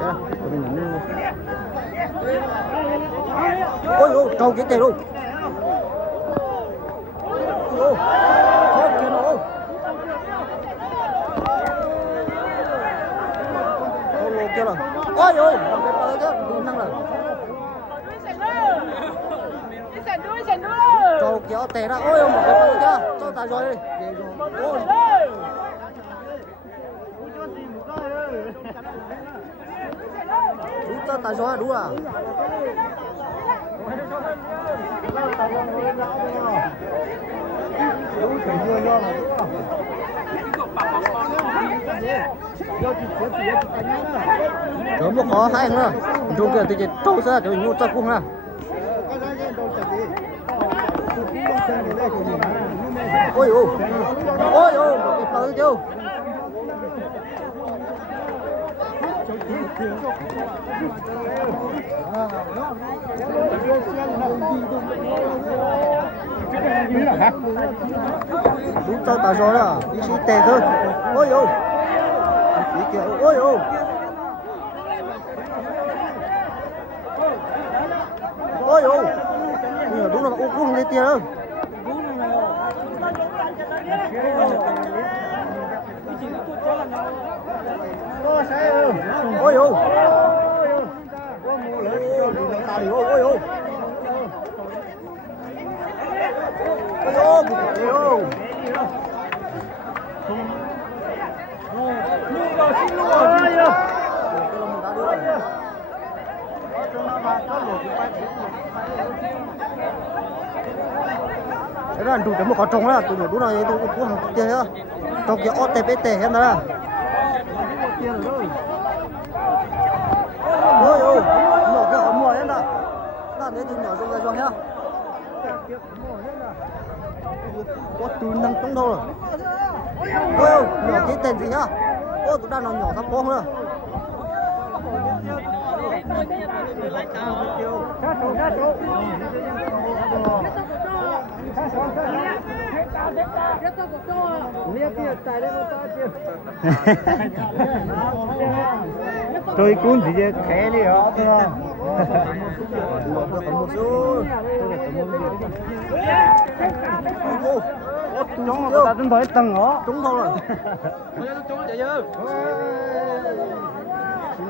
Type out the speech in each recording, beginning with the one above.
Chết rồi, mình nhấn luôn. Ôi ôi, trâu cái tè luôn. Ôi, không kia nó. Ôi lô kia rồi. Ôi ôi, làm cái tới chứ, đừng năng rồi. Trâu kéo tè ra. Ôi ôi, một cái tới chứ, cho ta rồi. Ôi. Đúng cho ta rồi, đúng à. Chớ một khó hai nữa. Trung kia thì trâu ra cho nhút cho cung ra. Ôi ôi. Ôi ôi, một cái tới chứ. Đúng cho ta rồi đó, đi xí tè thôi. Ôi ôi. Đi kìa, ôi ôi. Ôi ôi. Đúng là ô cung lên tiền đâu. Ôi ôi. Ôi ôi. Ôi ôi. Ôi ôi, thế là đủ cái một con trống là tụi đúng là tụi cũng hàng tiền nữa trống kia OTPT hết đó. Ôi ôi, nhỏ kia còn mua hết đó. Đó đấy thì nhỏ dùng rồi nhá. Có tụi năng trống đâu rồi. Ôi ôi, nhỏ cái tên gì nhá. Ôi tụi đang nó nhỏ thấp con nữa. Tôi cũng chỉ khẽ đi họ thôi. Chúng người ta tính thấy tầng đó. Chúng thôi rồi.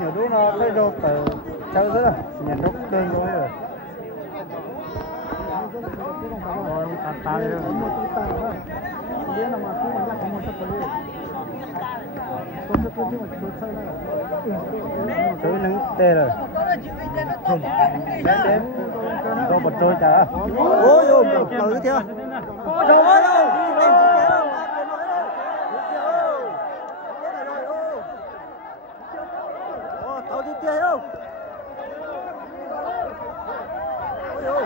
Nhiều đứa nó thấy đâu từ sao thế? Nhìn nó cơn rồi. Thứ nắng tê rồi. Tôi bật trôi chả. Ôi ôi, tới chưa? Trời ơi, tên gì thế đâu? Tao đi kia không? Ôi ôi.